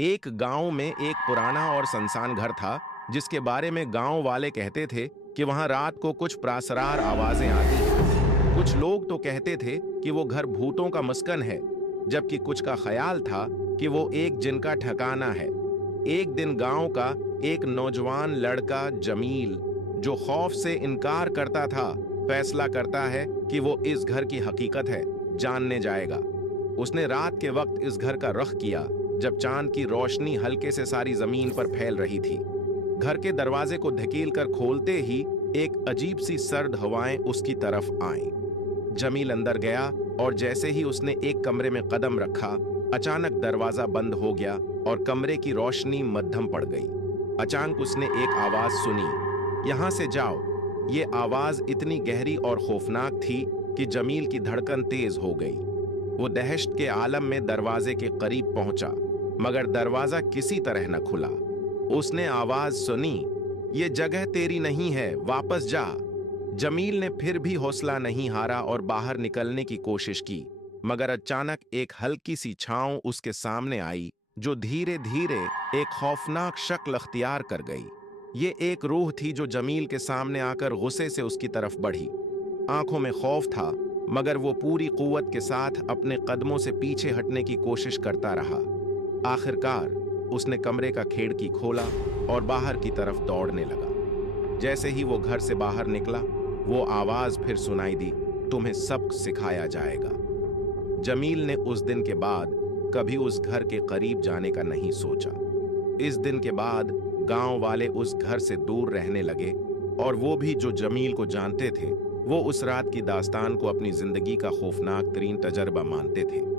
एक गांव में एक पुराना और सुनसान घर था, जिसके बारे में गांव वाले कहते थे कि वहां रात को कुछ प्रासरार आवाजें आती हैं। कुछ लोग तो कहते थे कि वो घर भूतों का मस्कन है, जबकि कुछ का ख्याल था कि वो एक जिन का ठिकाना है। एक दिन गांव का एक नौजवान लड़का जमील, जो खौफ से इनकार करता था, फैसला करता है कि वो इस घर की हकीकत है जानने जाएगा। उसने रात के वक्त इस घर का रुख किया, जब चांद की रोशनी हल्के से सारी जमीन पर फैल रही थी। घर के दरवाजे को धकेल कर खोलते ही एक अजीब सी सर्द हवाएं उसकी तरफ आईं। जमील अंदर गया और जैसे ही उसने एक कमरे में कदम रखा, अचानक दरवाजा बंद हो गया और कमरे की रोशनी मद्धम पड़ गई। अचानक उसने एक आवाज सुनी, "यहां से जाओ।" ये आवाज इतनी गहरी और खौफनाक थी कि जमील की धड़कन तेज हो गई। वो दहशत के आलम में दरवाजे के करीब पहुंचा, मगर दरवाजा किसी तरह न खुला। उसने आवाज सुनी, "ये जगह तेरी नहीं है, वापस जा।" जमील ने फिर भी हौसला नहीं हारा और बाहर निकलने की कोशिश की, मगर अचानक एक हल्की सी छांव उसके सामने आई, जो धीरे धीरे एक खौफनाक शक्ल अख्तियार कर गई। ये एक रूह थी जो जमील के सामने आकर गुस्से से उसकी तरफ बढ़ी। आंखों में खौफ था, मगर वो पूरी कुव्वत के साथ अपने कदमों से पीछे हटने की कोशिश करता रहा। आखिरकार उसने कमरे का खिड़की खोला और बाहर की तरफ दौड़ने लगा। जैसे ही वो घर से बाहर निकला, वो आवाज फिर सुनाई दी, "तुम्हें सबक सिखाया जाएगा।" जमील ने उस दिन के बाद कभी उस घर के करीब जाने का नहीं सोचा। इस दिन के बाद गांव वाले उस घर से दूर रहने लगे, और वो भी जो जमील को जानते थे, वो उस रात की दास्तान को अपनी जिंदगी का खौफनाक तरीन तजर्बा मानते थे।